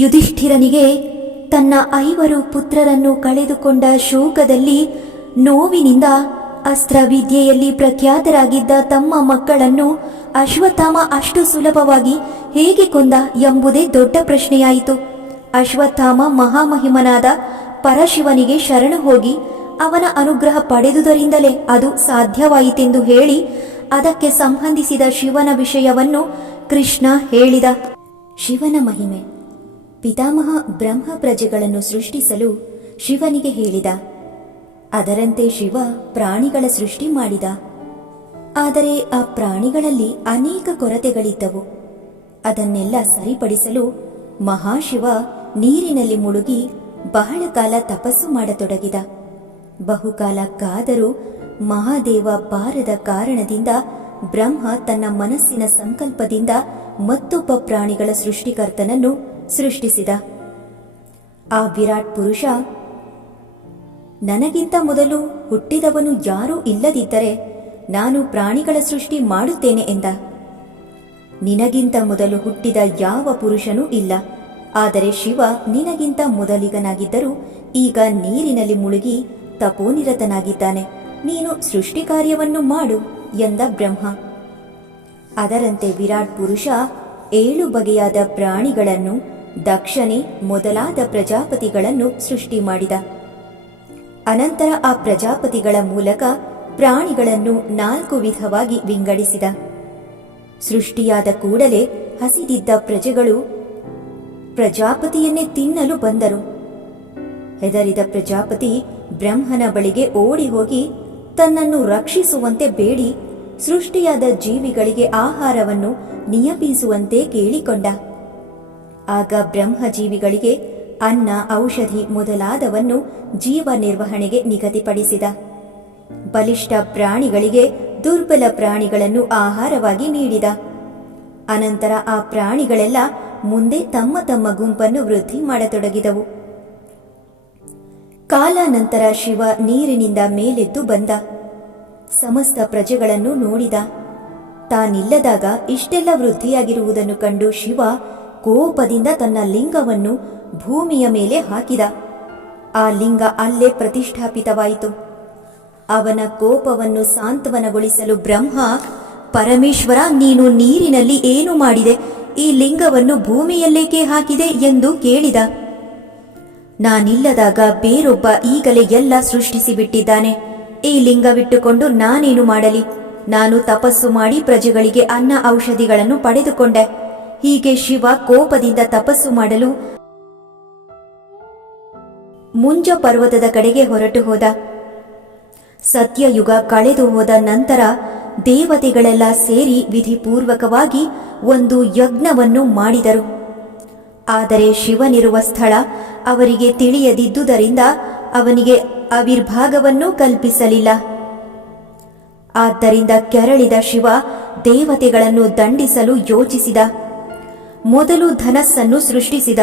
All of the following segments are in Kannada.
ಯುಧಿಷ್ಠಿರನಿಗೆ ತನ್ನ 5 ಪುತ್ರರನ್ನು ಕಳೆದುಕೊಂಡ ಶೋಕದಲ್ಲಿ ನೋವಿನಿಂದ ಅಸ್ತ್ರವಿದ್ಯೆಯಲ್ಲಿ ಪ್ರಖ್ಯಾತರಾಗಿದ್ದ ತಮ್ಮ ಮಕ್ಕಳನ್ನು ಅಶ್ವತ್ಥಾಮ ಅಷ್ಟು ಸುಲಭವಾಗಿ ಹೇಗೆ ಕೊಂದ ಎಂಬುದೇ ದೊಡ್ಡ ಪ್ರಶ್ನೆಯಾಯಿತು. ಅಶ್ವತ್ಥಾಮ ಮಹಾಮಹಿಮನಾದ ಪರಶಿವನಿಗೆ ಶರಣು ಹೋಗಿ ಅವನ ಅನುಗ್ರಹ ಪಡೆದುದರಿಂದಲೇ ಅದು ಸಾಧ್ಯವಾಯಿತೆಂದು ಹೇಳಿ ಅದಕ್ಕೆ ಸಂಬಂಧಿಸಿದ ಶಿವನ ವಿಷಯವನ್ನು ಕೃಷ್ಣ ಹೇಳಿದ. ಶಿವನ ಮಹಿಮೆ. ಪಿತಾಮಹ ಬ್ರಹ್ಮ ಪ್ರಜೆಗಳನ್ನು ಸೃಷ್ಟಿಸಲು ಶಿವನಿಗೆ ಹೇಳಿದ. ಅದರಂತೆ ಶಿವ ಪ್ರಾಣಿಗಳ ಸೃಷ್ಟಿ ಮಾಡಿದ. ಆದರೆ ಆ ಪ್ರಾಣಿಗಳಲ್ಲಿ ಅನೇಕ ಕೊರತೆಗಳಿದ್ದವು. ಅದನ್ನೆಲ್ಲ ಸರಿಪಡಿಸಲು ಮಹಾಶಿವ ನೀರಿನಲ್ಲಿ ಮುಳುಗಿ ಬಹಳ ಕಾಲ ತಪಸ್ಸು ಮಾಡತೊಡಗಿದ. ಬಹುಕಾಲ ಕಾದರೂ ಮಹಾದೇವ ಬಾರದ ಕಾರಣದಿಂದ ಬ್ರಹ್ಮ ತನ್ನ ಮನಸ್ಸಿನ ಸಂಕಲ್ಪದಿಂದ ಮತ್ತೊಬ್ಬ ಪ್ರಾಣಿಗಳ ಸೃಷ್ಟಿಕರ್ತನನ್ನು ಸೃಷ್ಟಿಸಿದ. ಆ ವಿರಾಟ್ ಪುರುಷ, ನನಗಿಂತ ಮೊದಲು ಹುಟ್ಟಿದವನು ಯಾರೂ ಇಲ್ಲದಿದ್ದರೆ ನಾನು ಪ್ರಾಣಿಗಳ ಸೃಷ್ಟಿ ಮಾಡುತ್ತೇನೆ ಎಂದ. ನಿನಗಿಂತ ಮೊದಲು ಹುಟ್ಟಿದ ಯಾವ ಪುರುಷನೂ ಇಲ್ಲ. ಆದರೆ ಶಿವ ನಿನಗಿಂತ ಮೊದಲಿಗನಾಗಿದ್ದರೂ ಈಗ ನೀರಿನಲ್ಲಿ ಮುಳುಗಿ ತಪೋನಿರತನಾಗಿದ್ದಾನೆ. ನೀನು ಸೃಷ್ಟಿ ಕಾರ್ಯವನ್ನು ಮಾಡು ಎಂದ ಬ್ರಹ್ಮ. ಅದರಂತೆ ವಿರಾಟ್ ಪುರುಷ 7 ಬಗೆಯಾದ ಪ್ರಾಣಿಗಳನ್ನು, ದಕ್ಷನೇ ಮೊದಲಾದ ಪ್ರಜಾಪತಿಗಳನ್ನು ಸೃಷ್ಟಿ ಮಾಡಿದ. ಅನಂತರ ಆ ಪ್ರಜಾಪತಿಗಳ ಮೂಲಕ ಪ್ರಾಣಿಗಳನ್ನು 4 ವಿಧವಾಗಿ ವಿಂಗಡಿಸಿದ. ಸೃಷ್ಟಿಯಾದ ಕೂಡಲೇ ಹಸಿದಿದ್ದ ಪ್ರಜೆಗಳು ಪ್ರಜಾಪತಿಯನ್ನೇ ತಿನ್ನಲು ಬಂದರು. ಹೆದರಿದ ಪ್ರಜಾಪತಿ ಬ್ರಹ್ಮನ ಬಳಿಗೆ ಓಡಿ ಹೋಗಿ ತನ್ನನ್ನು ರಕ್ಷಿಸುವಂತೆ ಬೇಡಿ ಸೃಷ್ಟಿಯಾದ ಜೀವಿಗಳಿಗೆ ಆಹಾರವನ್ನು ನಿಯಮಿಸುವಂತೆ ಕೇಳಿಕೊಂಡ. ಆಗ ಬ್ರಹ್ಮ ಜೀವಿಗಳಿಗೆ ಅನ್ನ, ಔಷಧಿ ಮೊದಲಾದವನ್ನು ಜೀವ ನಿರ್ವಹಣೆಗೆ ನಿಗದಿಪಡಿಸಿದ. ಬಲಿಷ್ಠ ಪ್ರಾಣಿಗಳಿಗೆ ದುರ್ಬಲ ಪ್ರಾಣಿಗಳನ್ನು ಆಹಾರವಾಗಿ ನೀಡಿದ. ಅನಂತರ ಆ ಪ್ರಾಣಿಗಳೆಲ್ಲ ಮುಂದೆ ತಮ್ಮ ತಮ್ಮ ಗುಂಪನ್ನು ವೃದ್ಧಿ ಮಾಡತೊಡಗಿದವು. ಕಾಲಾನಂತರ ಶಿವ ನೀರಿನಿಂದ ಮೇಲೆದ್ದು ಬಂದ. ಸಮಸ್ತ ಪ್ರಜೆಗಳನ್ನು ನೋಡಿದ. ತಾನಿಲ್ಲದಾಗ ಇಷ್ಟೆಲ್ಲ ವೃದ್ಧಿಯಾಗಿರುವುದನ್ನು ಕಂಡು ಶಿವ ಕೋಪದಿಂದ ತನ್ನ ಲಿಂಗವನ್ನು ಭೂಮಿಯ ಮೇಲೆ ಹಾಕಿದ. ಆ ಲಿಂಗ ಅಲ್ಲೇ ಪ್ರತಿಷ್ಠಾಪಿತವಾಯಿತು. ಅವನ ಕೋಪವನ್ನು ಸಾಂತ್ವನಗೊಳಿಸಲು ಬ್ರಹ್ಮ, ಪರಮೇಶ್ವರ, ನೀನು ನೀರಿನಲ್ಲಿ ಏನು ಮಾಡಿದೆ? ಈ ಲಿಂಗವನ್ನು ಭೂಮಿಯಲ್ಲೇಕೆ ಹಾಕಿದೆ ಎಂದು ಕೇಳಿದ. ನಾನಿಲ್ಲದಾಗ ಬೇರೊಬ್ಬ ಈಗಲೇ ಎಲ್ಲ ಸೃಷ್ಟಿಸಿ ಬಿಟ್ಟಿದ್ದಾನೆ. ಈ ಲಿಂಗವಿಟ್ಟುಕೊಂಡು ನಾನೇನು ಮಾಡಲಿ? ನಾನು ತಪಸ್ಸು ಮಾಡಿ ಪ್ರಜೆಗಳಿಗೆ ಅನ್ನ ಔಷಧಿಗಳನ್ನು ಪಡೆದುಕೊಂಡೆ. ಹೀಗೆ ಶಿವ ಕೋಪದಿಂದ ತಪಸ್ಸು ಮಾಡಲು ಮುಂಜ ಪರ್ವತದ ಕಡೆಗೆ ಹೊರಟು ಹೋದ. ಸತ್ಯಯುಗ ಕಳೆದು ಹೋದ ನಂತರ ದೇವತೆಗಳೆಲ್ಲ ಸೇರಿ ವಿಧಿಪೂರ್ವಕವಾಗಿ ಒಂದು ಯಜ್ಞವನ್ನು ಮಾಡಿದರು. ಆದರೆ ಶಿವನಿರುವ ಸ್ಥಳ ಅವರಿಗೆ ತಿಳಿಯದಿದ್ದುದರಿಂದ ಅವನಿಗೆ ಆವಿರ್ಭಾಗವನ್ನೂ ಕಲ್ಪಿಸಲಿಲ್ಲ. ಆದ್ದರಿಂದ ಕೆರಳಿದ ಶಿವ ದೇವತೆಗಳನ್ನು ದಂಡಿಸಲು ಯೋಚಿಸಿದ. ಮೊದಲು ಧನಸ್ಸನ್ನು ಸೃಷ್ಟಿಸಿದ.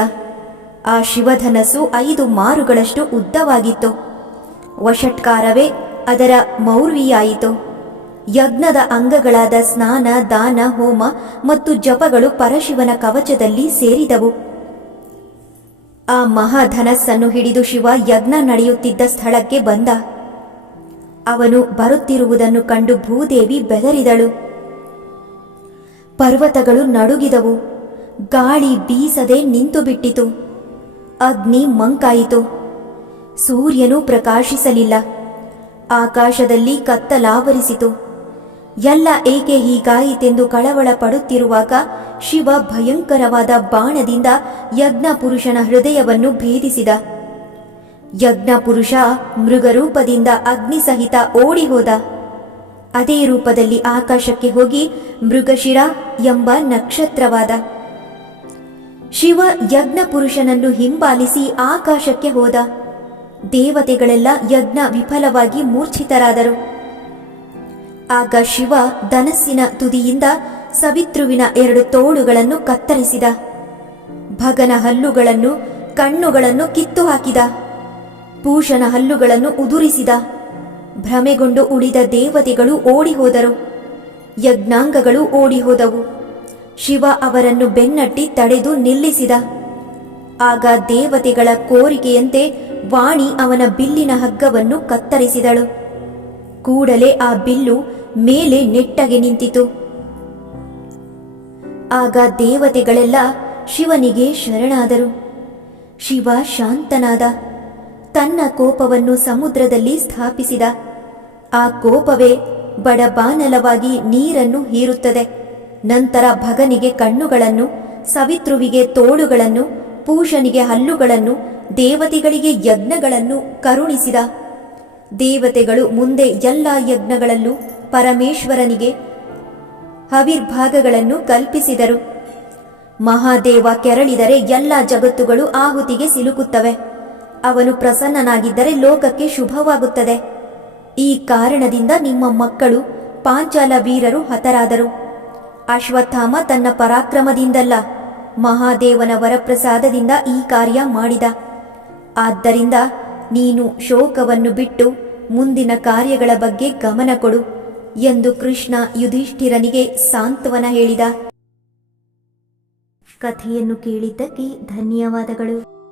ಆ ಶಿವಧನಸ್ಸು 5 ಮಾರುಗಳಷ್ಟು ಉದ್ದವಾಗಿತ್ತು. ವಷಟ್ಕಾರವೇ ಅದರ ಮೌರ್ವಿಯಾಯಿತು. ಯಜ್ಞದ ಅಂಗಗಳಾದ ಸ್ನಾನ, ದಾನ, ಹೋಮ ಮತ್ತು ಜಪಗಳು ಪರಶಿವನ ಕವಚದಲ್ಲಿ ಸೇರಿದವು. ಆ ಮಹಾಧನಸ್ಸನ್ನು ಹಿಡಿದು ಶಿವ ಯಜ್ಞ ನಡೆಯುತ್ತಿದ್ದ ಸ್ಥಳಕ್ಕೆ ಬಂದ. ಅವನು ಬರುತ್ತಿರುವುದನ್ನು ಕಂಡು ಭೂದೇವಿ ಬೆದರಿದಳು. ಪರ್ವತಗಳು ನಡುಗಿದವು. ಗಾಳಿ ಬೀಸದೆ ನಿಂತು ಬಿಟ್ಟಿತು. ಅಗ್ನಿ ಮಂಕಾಯಿತು. ಸೂರ್ಯನು ಪ್ರಕಾಶಿಸಲಿಲ್ಲ. ಆಕಾಶದಲ್ಲಿ ಕತ್ತಲಾವರಿಸಿತು. ಎಲ್ಲ ಏಕೆ ಹೀಗಾಯಿತೆಂದು ಕಳವಳ ಪಡುತ್ತಿರುವಾಗ ಶಿವ ಭಯಂಕರವಾದ ಬಾಣದಿಂದ ಯಜ್ಞ ಪುರುಷನ ಹೃದಯವನ್ನು ಭೇದಿಸಿದ. ಯಜ್ಞ ಪುರುಷ ಮೃಗರೂಪದಿಂದ ಅಗ್ನಿ ಸಹಿತ ಓಡಿ ಹೋದ. ಅದೇ ರೂಪದಲ್ಲಿ ಆಕಾಶಕ್ಕೆ ಹೋಗಿ ಮೃಗಶಿರ ಎಂಬ ನಕ್ಷತ್ರವಾದ. ಶಿವ ಯಜ್ಞ ಪುರುಷನನ್ನು ಹಿಂಬಾಲಿಸಿ ಆಕಾಶಕ್ಕೆ ಹೋದ. ದೇವತೆಗಳೆಲ್ಲ ಯಜ್ಞ ವಿಫಲವಾಗಿ ಮೂರ್ಛಿತರಾದರು. ಆಗ ಶಿವ ಧನಸ್ಸಿನ ತುದಿಯಿಂದ ಸವಿತೃವಿನ 2 ತೋಳುಗಳನ್ನು ಕತ್ತರಿಸಿದ. ಭಗನ ಹಲ್ಲುಗಳನ್ನು, ಕಣ್ಣುಗಳನ್ನು ಕಿತ್ತು ಹಾಕಿದ. ಪೂಷನ ಹಲ್ಲುಗಳನ್ನು ಉದುರಿಸಿದ. ಭ್ರಮೆಗೊಂಡು ಉಳಿದ ದೇವತೆಗಳು ಓಡಿ ಹೋದರು. ಯಜ್ಞಾಂಗಗಳು ಓಡಿ ಹೋದವು. ಶಿವ ಅವರನ್ನು ಬೆನ್ನಟ್ಟಿ ತಡೆದು ನಿಲ್ಲಿಸಿದ. ಆಗ ದೇವತೆಗಳ ಕೋರಿಕೆಯಂತೆ ವಾಣಿ ಅವನ ಬಿಲ್ಲಿನ ಹಗ್ಗವನ್ನು ಕತ್ತರಿಸಿದಳು. ಕೂಡಲೇ ಆ ಬಿಲ್ಲು ಮೇಲೆ ನೆಟ್ಟಗೆ ನಿಂತಿತು. ಆಗ ದೇವತೆಗಳೆಲ್ಲ ಶಿವನಿಗೆ ಶರಣಾದರು. ಶಿವ ಶಾಂತನಾದ. ತನ್ನ ಕೋಪವನ್ನು ಸಮುದ್ರದಲ್ಲಿ ಸ್ಥಾಪಿಸಿದ. ಆ ಕೋಪವೇ ಬಡಬಾನಲವಾಗಿ ನೀರನ್ನು ಹೀರುತ್ತದೆ. ನಂತರ ಭಗನಿಗೆ ಕಣ್ಣುಗಳನ್ನು, ಸವಿತೃವಿಗೆ ತೋಳುಗಳನ್ನು, ಪೂಷನಿಗೆ ಹಲ್ಲುಗಳನ್ನು, ದೇವತೆಗಳಿಗೆ ಯಜ್ಞಗಳನ್ನು ಕರುಣಿಸಿದ. ದೇವತೆಗಳು ಮುಂದೆ ಎಲ್ಲ ಯಜ್ಞಗಳಲ್ಲೂ ಪರಮೇಶ್ವರನಿಗೆ ಹವಿರ್ಭಾಗಗಳನ್ನು ಕಲ್ಪಿಸಿದರು. ಮಹಾದೇವ ಕೆರಳಿದರೆ ಎಲ್ಲ ಜಗತ್ತುಗಳು ಆಹುತಿಗೆ ಸಿಲುಕುತ್ತವೆ. ಅವನು ಪ್ರಸನ್ನನಾಗಿದ್ದರೆ ಲೋಕಕ್ಕೆ ಶುಭವಾಗುತ್ತದೆ. ಈ ಕಾರಣದಿಂದ ನಿಮ್ಮ ಮಕ್ಕಳು ಪಾಂಚಾಲ ವೀರರು ಹತರಾದರು. ಅಶ್ವತ್ಥಾಮ ತನ್ನ ಪರಾಕ್ರಮದಿಂದಲ್ಲ, ಮಹಾದೇವನ ವರಪ್ರಸಾದದಿಂದ ಈ ಕಾರ್ಯ ಮಾಡಿದ. ಆದ್ದರಿಂದ ನೀನು ಶೋಕವನ್ನು ಬಿಟ್ಟು ಮುಂದಿನ ಕಾರ್ಯಗಳ ಬಗ್ಗೆ ಗಮನ ಕೊಡು ಎಂದು ಕೃಷ್ಣ ಯುಧಿಷ್ಠಿರನಿಗೆ ಸಾಂತ್ವನ ಹೇಳಿದ. ಕಥೆಯನ್ನು ಕೇಳಿದ್ದಕ್ಕೆ ಧನ್ಯವಾದಗಳು.